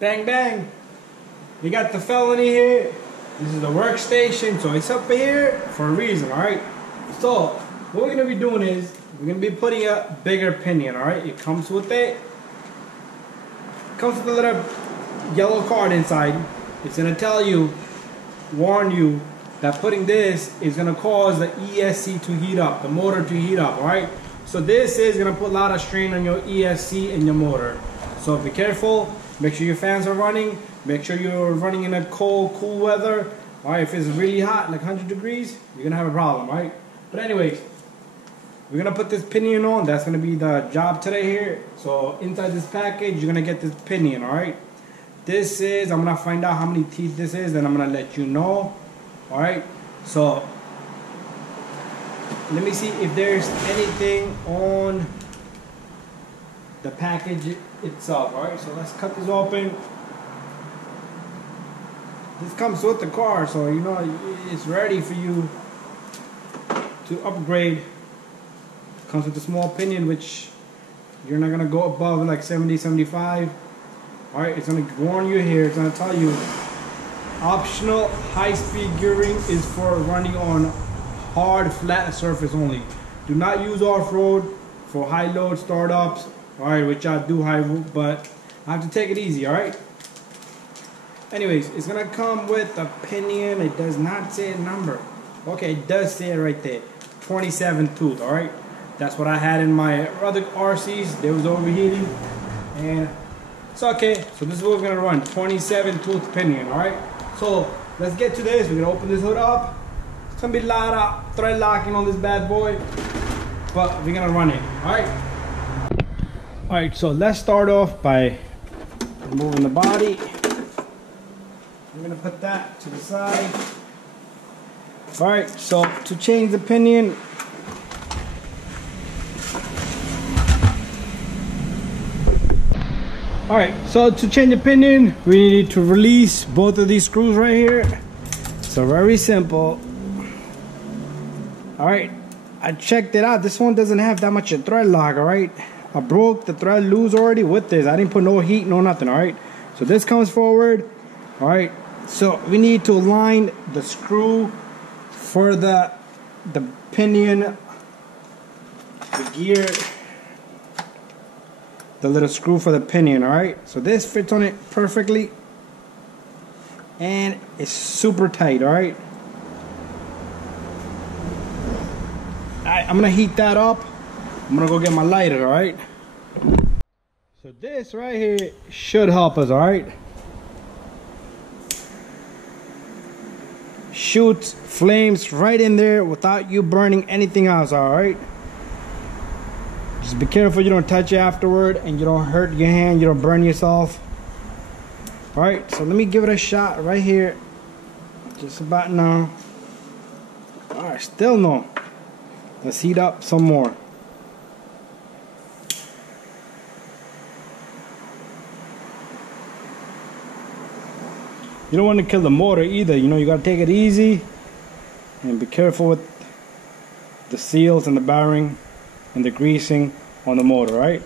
Bang bang. We got the Felony here. This is the workstation, so it's up here for a reason, alright? So, what we're gonna be doing is we're gonna be putting a bigger pinion, alright? It comes with a little yellow card inside. It's gonna tell you, warn you, that putting this is gonna cause the ESC to heat up, the motor to heat up, alright? So this is gonna put a lot of strain on your ESC and your motor. So be careful, make sure your fans are running, make sure you're running in a cold, cool weather. Alright, if it's really hot, like 100 degrees, you're gonna have a problem, right? But anyways, we're gonna put this pinion on. That's gonna be the job today here. So inside this package, you're gonna get this pinion, alright? This is, I'm gonna find out how many teeth this is, and I'm gonna let you know. Alright, so let me see if there's anything on the package itself. Alright, so let's cut this open. This comes with the car, so you know it's ready for you to upgrade. Comes with a small pinion, which you're not gonna go above like 70, 75. Alright, it's gonna warn you here, it's gonna tell you optional high-speed gearing is for running on hard, flat surface only. Do not use off-road for high load startups. Alright, which I do high, but I have to take it easy, alright? Anyways, it's gonna come with a pinion. It does not say a number. Okay, it does say it right there. 27 tooth, alright? That's what I had in my other RCs. They was overheating. And it's okay. So this is what we're gonna run. 27 tooth pinion, alright? So let's get to this. We're gonna open this hood up. It's gonna be a lot of thread locking on this bad boy, but we're gonna run it, alright? Alright, so let's start off by removing the body. I'm gonna put that to the side. Alright, so to change the pinion, alright, so to change the pinion, we need to release both of these screws right here. So very simple. Alright, I checked it out. This one doesn't have that much a thread lock, alright? I broke the thread loose already with this. I didn't put no heat, no nothing, alright? So this comes forward, alright? So we need to align the screw for the pinion, the gear, the little screw for the pinion, alright? So this fits on it perfectly, and it's super tight, alright? I'm gonna heat that up. I'm gonna go get my lighter, alright? So this right here should help us, alright? Shoots flames right in there without you burning anything else, alright? Just be careful you don't touch it afterward and you don't hurt your hand, you don't burn yourself. Alright, so let me give it a shot right here. Just about now. Alright, still no. Let's heat up some more. You don't want to kill the motor either, you know, you got to take it easy and be careful with the seals and the bearing and the greasing on the motor, right?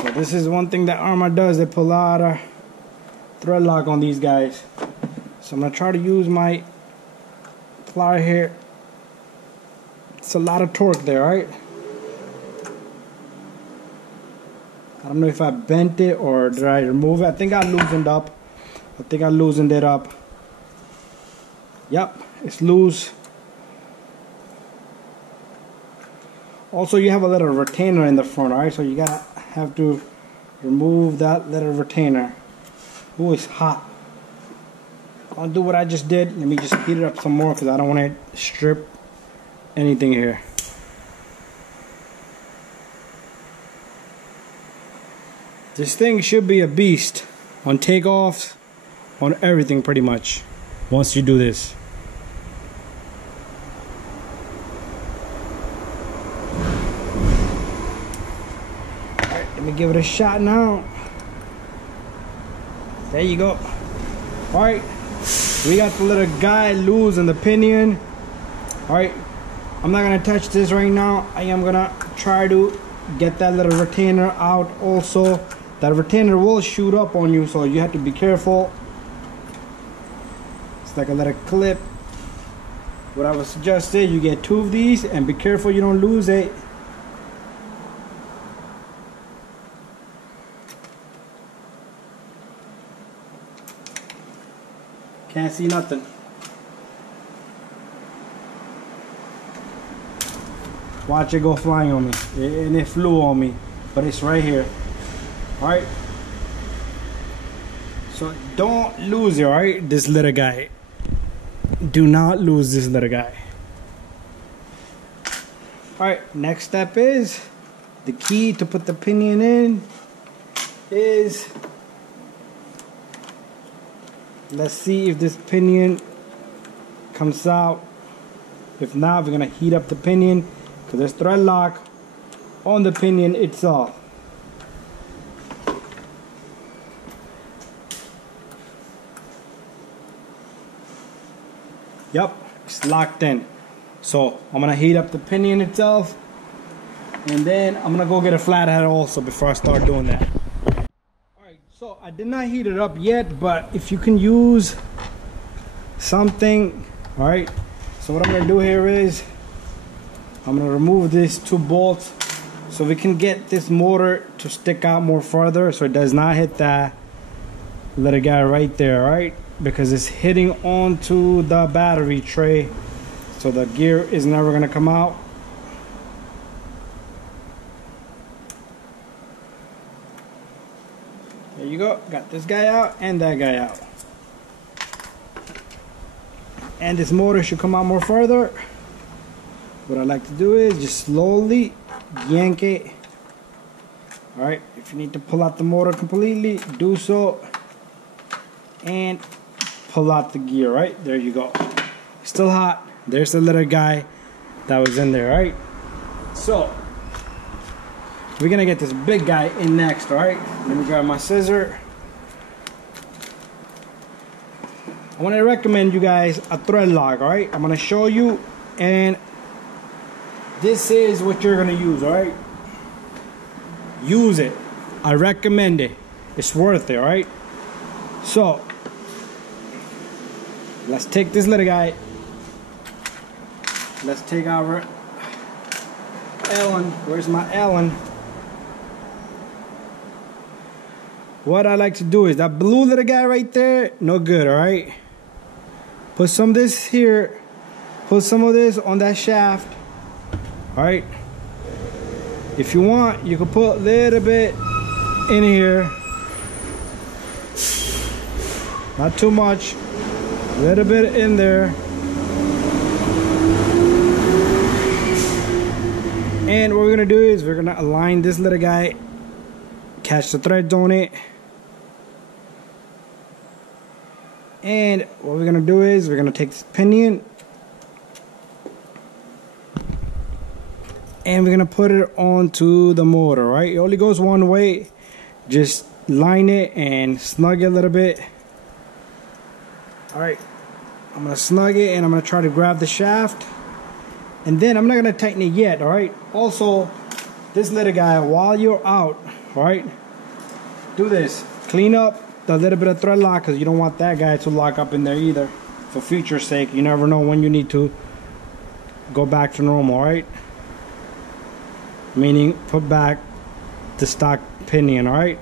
So this is one thing that Arrma does. They put a lot of thread lock on these guys. So I'm going to try to use my plier here. It's a lot of torque there, right? I don't know if I bent it or did I remove it. I think I loosened up. I think I loosened it up. Yep, it's loose. Also, you have a little retainer in the front, alright? So you gotta have to remove that little retainer. Ooh, it's hot. I'll do what I just did. Let me just heat it up some more because I don't want to strip anything here. This thing should be a beast on takeoffs, on everything pretty much, once you do this. Alright, let me give it a shot now. There you go. Alright, we got the little guy loose in the pinion. Alright, I'm not gonna touch this right now. I am gonna try to get that little retainer out also. that retainer will shoot up on you, so you have to be careful. It's like a little clip. What I would suggest is you get 2 of these and be careful you don't lose it. Can't see nothing. Watch it go flying on me. And it flew on me, but it's right here. Alright? So don't lose it, alright? This little guy. Do not lose this little guy. Alright, next step is the key to put the pinion in is, let's see if this pinion comes out. If not, we're gonna heat up the pinion because there's thread lock on the pinion itself. Yep, it's locked in. So I'm gonna heat up the pinion itself, and then I'm gonna go get a flathead also before I start doing that. Alright, so I did not heat it up yet, but if you can use something, alright. So what I'm gonna do here is I'm gonna remove these 2 bolts so we can get this motor to stick out more further so it does not hit that little guy right there, right? Because it's hitting onto the battery tray, so the gear is never gonna come out. There you go, got this guy out and that guy out. And this motor should come out more further. What I like to do is just slowly yank it. Alright, if you need to pull out the motor completely, do so. And pull out the gear, right? There you go. Still hot. There's the little guy that was in there, right? So we're gonna get this big guy in next, alright? Let me grab my scissor. I want to recommend you guys a thread lock, alright? I'm gonna show you, and this is what you're gonna use, alright? Use it. I recommend it. It's worth it, alright? So let's take this little guy. Let's take our Allen. Where's my Allen? What I like to do is that blue little guy right there, no good, alright? Put some of this here. Put some of this on that shaft. Alright? If you want, you can put a little bit in here. Not too much. A little bit in there. And what we're gonna do is we're gonna align this little guy, catch the threads on it. And what we're gonna do is we're gonna take this pinion and we're gonna put it onto the motor, right? It only goes one way. Just line it and snug it a little bit. Alright, I'm gonna snug it and I'm gonna try to grab the shaft. And then I'm not gonna tighten it yet, alright? Also, this little guy, while you're out, alright, do this. Clean up the little bit of thread lock because you don't want that guy to lock up in there either. For future sake, you never know when you need to go back to normal, alright? Meaning, put back the stock pinion, alright?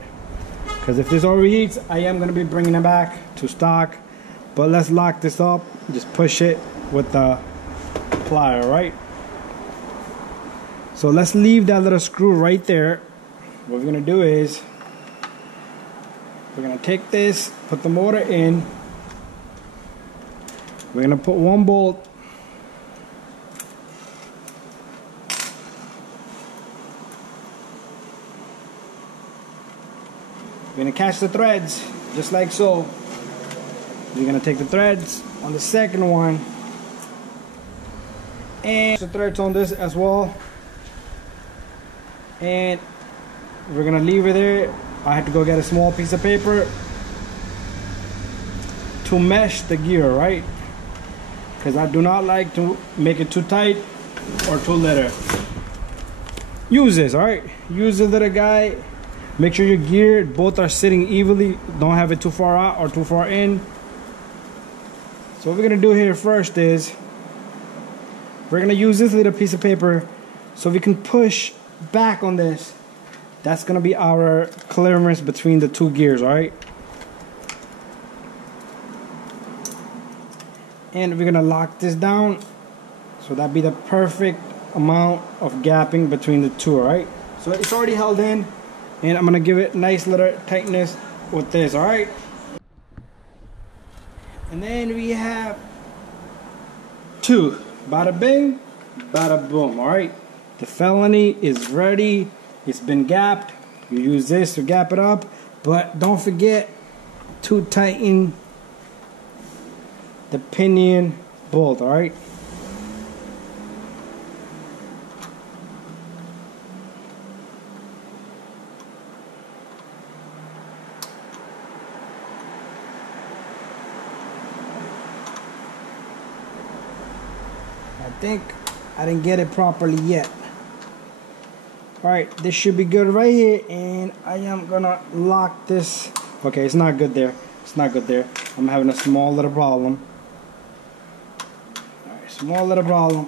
Because if this overheats, I am gonna be bringing it back to stock. But let's lock this up. Just push it with the plier, right? So let's leave that little screw right there. What we're gonna do is we're gonna take this, put the motor in. We're gonna put one bolt. We're gonna catch the threads just like so. We're gonna take the threads on the second one and the threads on this as well, and we're gonna leave it there. I have to go get a small piece of paper to mesh the gear, right? Because I do not like to make it too tight or too little. Use this, alright? Use the little guy. Make sure your gear, both are sitting evenly. Don't have it too far out or too far in. So what we're gonna do here first is we're gonna use this little piece of paper so we can push back on this. That's gonna be our clearance between the two gears, all right? And we're gonna lock this down so that'd be the perfect amount of gapping between the two, all right? So it's already held in, and I'm gonna give it nice little tightness with this, all right? And then we have two. Bada bing, bada boom, all right? The Felony is ready. It's been gapped. You use this to gap it up, but don't forget to tighten the pinion bolt, all right? I think I didn't get it properly yet. Alright, this should be good right here, and I am gonna lock this. Okay, it's not good there. It's not good there. I'm having a small little problem. Alright, small little problem.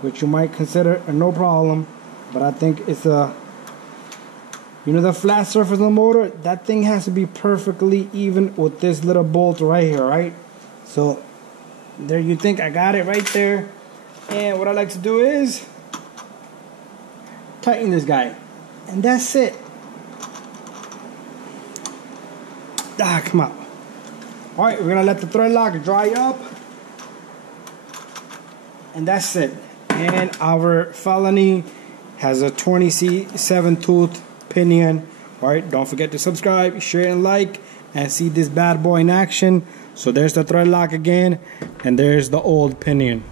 Which you might consider a no problem, but I think it's a, you know, the flat surface of the motor, that thing has to be perfectly even with this little bolt right here, right? So there you think I got it right there. And what I like to do is tighten this guy, and that's it. Ah, come on. All right, we're gonna let the thread lock dry up, and that's it. And our Felony has a 27 tooth pinion. All right, don't forget to subscribe, share, and like, and see this bad boy in action. So there's the thread lock again, and there's the old pinion.